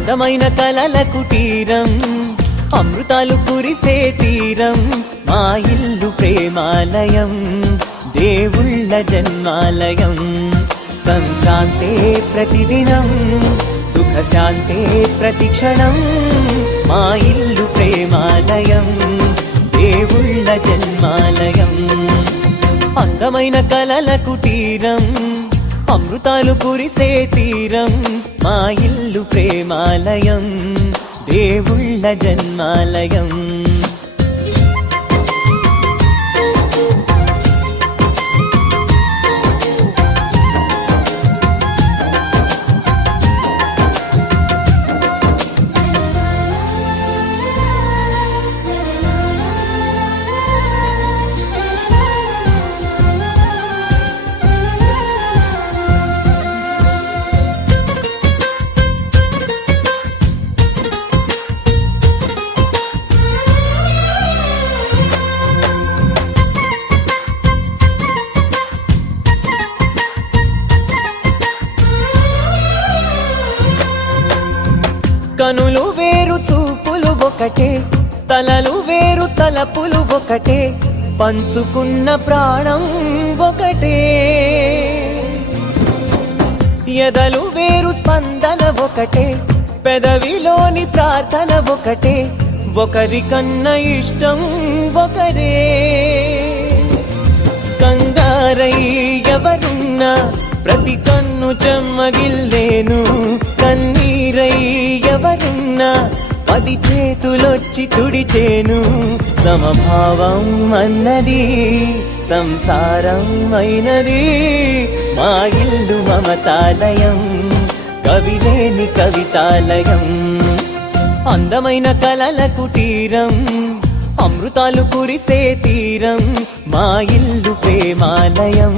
అందమైన కలల కుటీరం, అమృతాలు కురిసే తీరం, మా ఇల్లు ప్రేమాలయం, దేవుళ్ళ జన్మాలయం. సంక్రాంతే ప్రతిదినం, సుఖశాంతే ప్రతిక్షణం, మా ఇల్లు ప్రేమాలయం, దేవుళ్ళ జన్మాలయం. అందమైన కలల కుటీరం, అమృతాలు కురిసే తీరం, మా ఇల్లు ప్రేమాలయం, దేవుళ్ళ జన్మాలయం. కనులు వేరు చూపులు ఒకటే, తలలు వేరు తలపులు ఒకటే, పంచుకున్న ప్రాణం ఒకటే. ఎదలు వేరు స్పందన ఒకటే, పెదవిలోని ప్రార్థన ఒకటే, ఒకరికన్నా ఇష్టం ఒకరే. కంగారై ఎవరున్నా ప్రతి కన్ను చెమ్మగిల్లేను, కన్నీరై ఎవరున్నా 10 చేతులొచ్చి తుడిచేను. సమభావం అన్నది సంసారం అయినది, మా ఇల్లు మమతాలయం, కవిలేని కవితాలయం. అందమైన కలల కుటీరం, అమృతాలు కురిసే తీరం, మా ఇల్లు ప్రేమాలయం,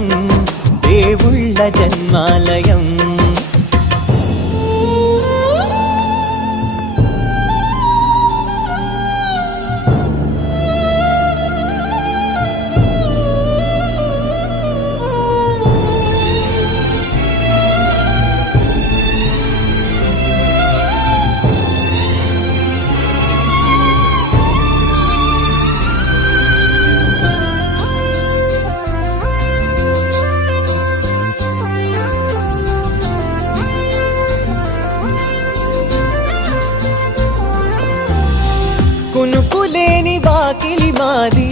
దేవుళ్ళ జన్మాలయం. కునుకులేని వాకిలి మాది,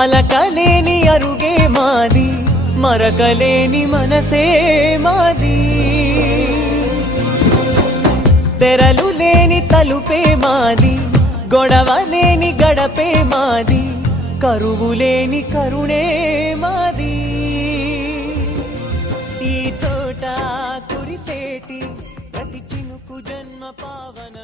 అలకలేని అరుగే మాది, మరకలేని మనసే మాది. తెరలు లేని తలుపే మాది, గొడవలేని గడపే మాది, కరువులేని కరుణే మాది. ఈ చోట కురిసేటి ప్రతి చినుకు జన్మ పావన.